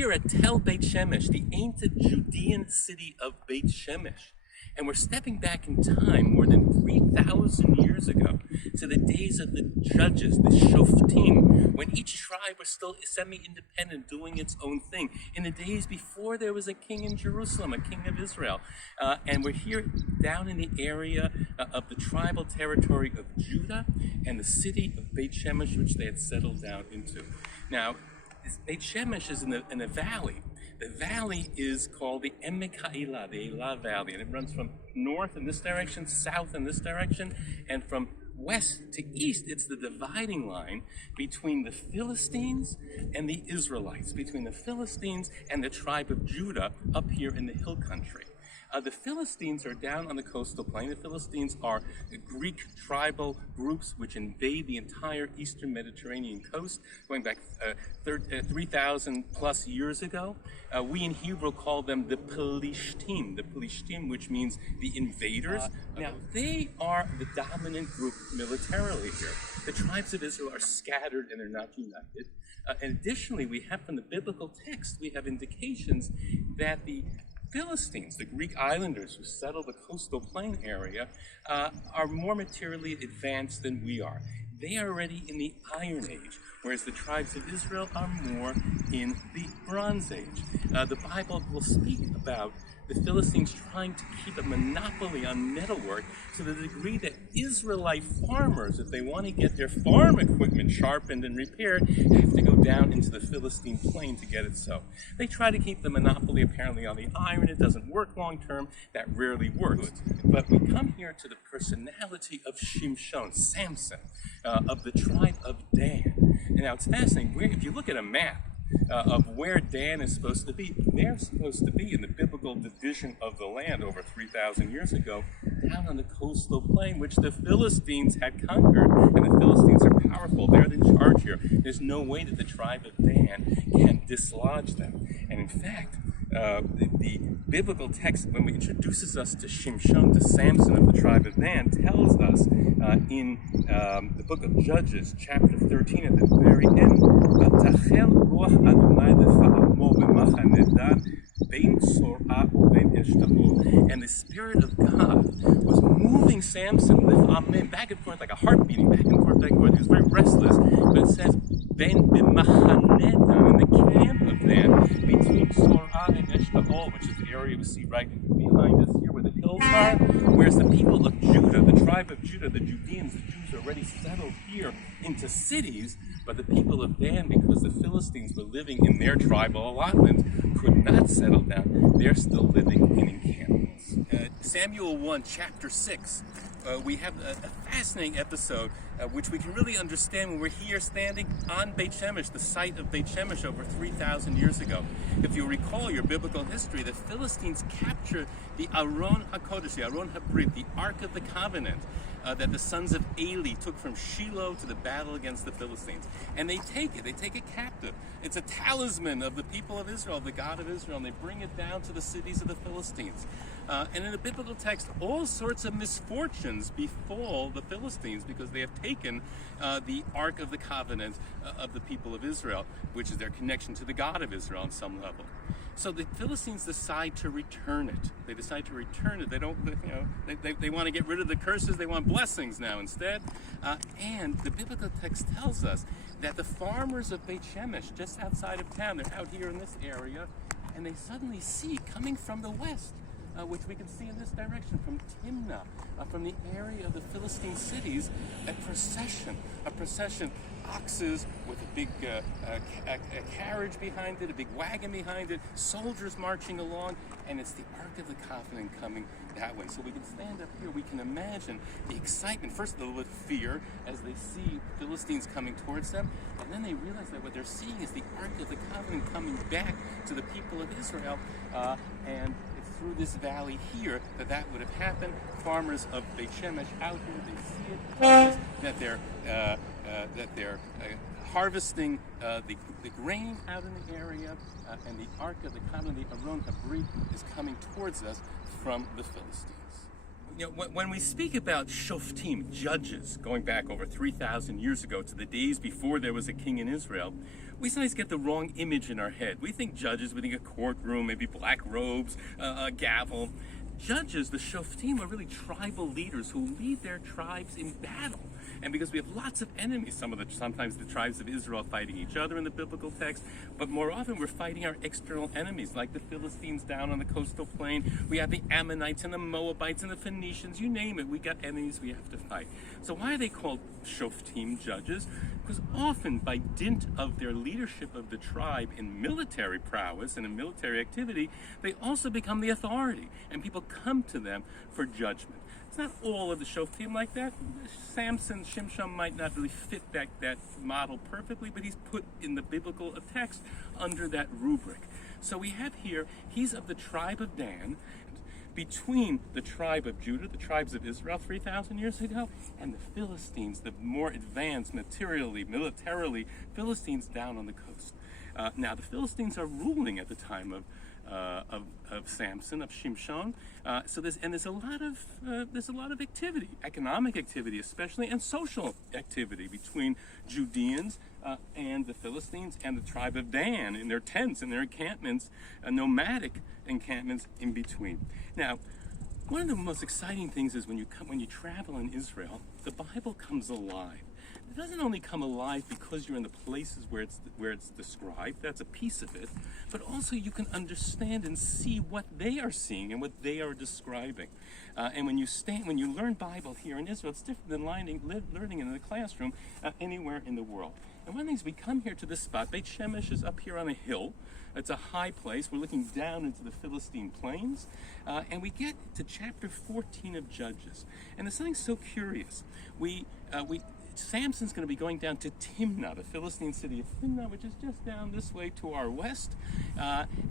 here at Tel Beit Shemesh, the ancient Judean city of Beit Shemesh. And we're stepping back in time more than 3,000 years ago to the days of the judges, the Shoftim, when each tribe was still semi-independent, doing its own thing. In the days before there was a king in Jerusalem, a king of Israel. And we're here down in the area of the tribal territory of Judah and the city of Beit Shemesh, which they had settled down into. Now, Beit Shemesh is in a valley. The valley is called the Emek HaElah, the Elah Valley, and it runs from north in this direction, south in this direction, and from west to east. It's the dividing line between the Philistines and the Israelites, between the Philistines and the tribe of Judah up here in the hill country. The Philistines are down on the coastal plain. The Philistines are Greek tribal groups which invade the entire eastern Mediterranean coast, going back 3,000 plus years ago. We in Hebrew call them the Pelishtim, which means the invaders. Now, they are the dominant group militarily here. The tribes of Israel are scattered and they're not united. And additionally, we have from the biblical text, we have indications that the Philistines, the Greek islanders who settle the coastal plain area, are more materially advanced than we are. They are already in the Iron Age, whereas the tribes of Israel are more in the Bronze Age. The Bible will speak about the Philistines trying to keep a monopoly on metalwork to the degree that Israelite farmers, if they want to get their farm equipment sharpened and repaired, have to go down into the Philistine plain to get it so. They try to keep the monopoly apparently on the iron. It doesn't work long term. That rarely works. But we come here to the personality of Shimshon, Samson, of the tribe of Dan. And now it's fascinating. If you look at a map, of where Dan is supposed to be. They're supposed to be in the biblical division of the land over 3,000 years ago, down on the coastal plain, which the Philistines had conquered. And the Philistines are powerful. They're in charge here. There's no way that the tribe of Dan can dislodge them. And in fact, the biblical text, when it introduces us to Shimshon, to Samson of the tribe of Dan, tells us in the book of Judges, chapter 13, at the very end, and the Spirit of God was moving Samson with back and forth, like a heart beating, back and forth, back and forth. He was very restless. But it says, in the camp of Dan, between Sorah and Eshtaol, which is the area we see right behind us here where the hills are, whereas the people of Judah, the tribe of Judah, the Judeans, the Jews, are already settled here into cities, but the people of Dan, because the Philistines were living in their tribal allotment, could not settle down. They're still living in encampments. Samuel 1, chapter 6, we have a fascinating episode which we can really understand when we're here standing on Beit Shemesh, the site of Beit Shemesh over 3,000 years ago. If you recall your biblical history, the Philistines capture the Aron HaKodesh, the Aron HaBrit, the Ark of the Covenant, that the sons of Ehrlich took from Shiloh to the battle against the Philistines. And they take it captive. It's a talisman of the people of Israel, the God of Israel, and they bring it down to the cities of the Philistines. And in the biblical text, all sorts of misfortunes befall the Philistines because they have taken the Ark of the Covenant of the people of Israel, which is their connection to the God of Israel on some level. So the Philistines decide to return it. They decide to return it. They don't, they want to get rid of the curses. They want blessings now instead. And the biblical text tells us that the farmers of Beit Shemesh, just outside of town, they're out here in this area, and they suddenly see coming from the west, which we can see in this direction, from Timnah, from the area of the Philistine cities, a procession, oxes with a big a carriage behind it, a big wagon behind it, soldiers marching along, and it's the Ark of the Covenant coming that way. So we can stand up here, we can imagine the excitement, first of all with fear as they see Philistines coming towards them, and then they realize that what they're seeing is the Ark of the Covenant coming back to the people of Israel, and through this valley here that would have happened. Farmers of Beit Shemesh out here, they see it, that they're harvesting the grain out in the area, and the Ark of the Covenant, the Aron HaBrit, is coming towards us from the Philistines. When we speak about shoftim, judges, going back over 3,000 years ago to the days before there was a king in Israel, we sometimes get the wrong image in our head. We think judges, we think a courtroom, maybe black robes, a gavel. Judges, the shoftim, are really tribal leaders who lead their tribes in battle. And because we have lots of enemies, sometimes the tribes of Israel fighting each other in the biblical text, but more often we're fighting our external enemies, like the Philistines down on the coastal plain. We have the Ammonites and the Moabites and the Phoenicians, you name it. We got enemies we have to fight. So why are they called shoftim, judges? Because often, by dint of their leadership of the tribe in military prowess and in military activity, they also become the authority, and people come to them for judgment. It's not all of the shoftim like that. Samson, Shimshon might not really fit that model perfectly, but he's put in the biblical text under that rubric. So we have here, he's of the tribe of Dan, between the tribe of Judah, the tribes of Israel 3,000 years ago, and the Philistines, the more advanced militarily, Philistines down on the coast. Now the Philistines are ruling at the time of Samson, of Shimshon. So there's a lot of activity, economic activity especially, and social activity between Judeans and the Philistines and the tribe of Dan in their tents and their encampments, nomadic encampments in between. Now, one of the most exciting things is when you travel in Israel, the Bible comes alive. It doesn't only come alive because you're in the places where it's described, that's a piece of it, but also you can understand and see what they are seeing and what they are describing. And when you learn Bible here in Israel, it's different than learning in the classroom anywhere in the world. And one of the things, we come here to this spot. Beit Shemesh is up here on a hill. It's a high place. We're looking down into the Philistine plains, and we get to chapter 14 of Judges. And there's something so curious. Samson's going to be going down to Timnah, the Philistine city of Timnah, which is just down this way to our west.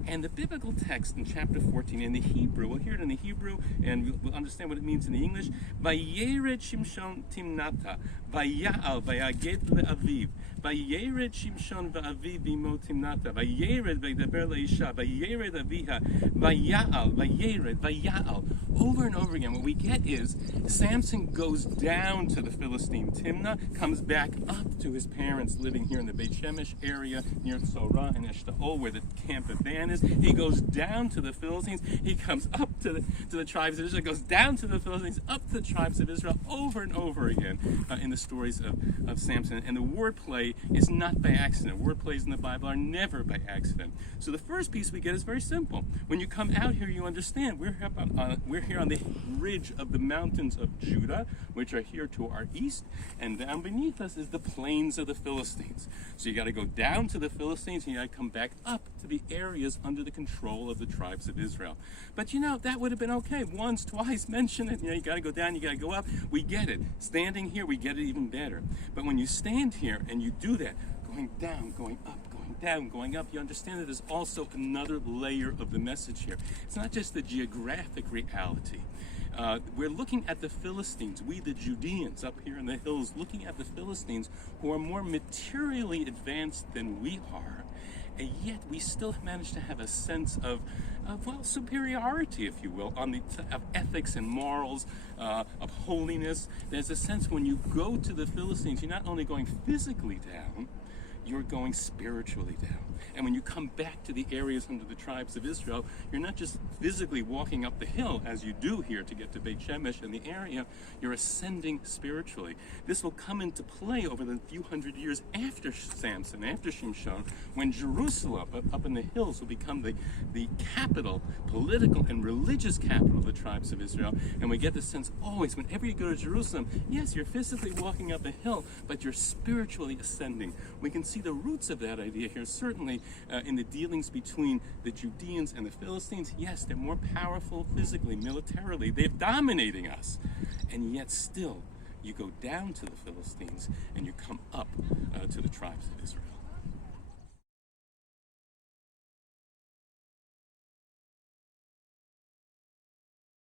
And the biblical text in chapter 14 in the Hebrew, we'll hear it in the Hebrew and we'll understand what it means in the English. Vayered Shimshon Timnata, Vaya'al, Vayaged le'aviv. Vayered Shimshon va'aviv bimo Timnata, Vayered Vaydaber le'isha, Vayered aviha, Vaya'al, Vayered, Vaya'al. Over and over again, what we get is Samson goes down to the Philistine Timnah, comes back up to his parents living here in the Beit Shemesh area near Tzorah and Eshtaol, where the camp of Dan is. He goes down to the Philistines. He comes up to the tribes of Israel, goes down to the Philistines, up to the tribes of Israel, over and over again in the stories of Samson. And the wordplay is not by accident. Wordplays in the Bible are never by accident. So the first piece we get is very simple. When you come out here, you understand we're here on the ridge of the mountains of Judah, which are here to our east, and down beneath us is the plains of the Philistines. So you got to go down to the Philistines, and you got to come back up to the areas under the control of the tribes of Israel. But that would have been okay. Once, twice, mention it. You got to go down, you got to go up. We get it. Standing here, we get it even better. But when you stand here and you do that, going down, going up, going down, going up, you understand that there's also another layer of the message here. It's not just the geographic reality. We're looking at the Philistines, we the Judeans up here in the hills, looking at the Philistines who are more materially advanced than we are, and yet we still manage to have a sense of superiority, if you will, of ethics and morals, of holiness. There's a sense when you go to the Philistines, you're not only going physically down, you're going spiritually down. And when you come back to the areas under the tribes of Israel, you're not just physically walking up the hill as you do here to get to Beit Shemesh in the area, you're ascending spiritually. This will come into play over the few hundred years after Samson, after Shimshon, when Jerusalem up in the hills will become the capital, political and religious capital of the tribes of Israel. And we get the sense always, whenever you go to Jerusalem, yes, you're physically walking up a hill, but you're spiritually ascending. We can see the roots of that idea here, certainly in the dealings between the Judeans and the Philistines. Yes, they're more powerful physically, militarily. They're dominating us. And yet still, you go down to the Philistines and you come up to the tribes of Israel.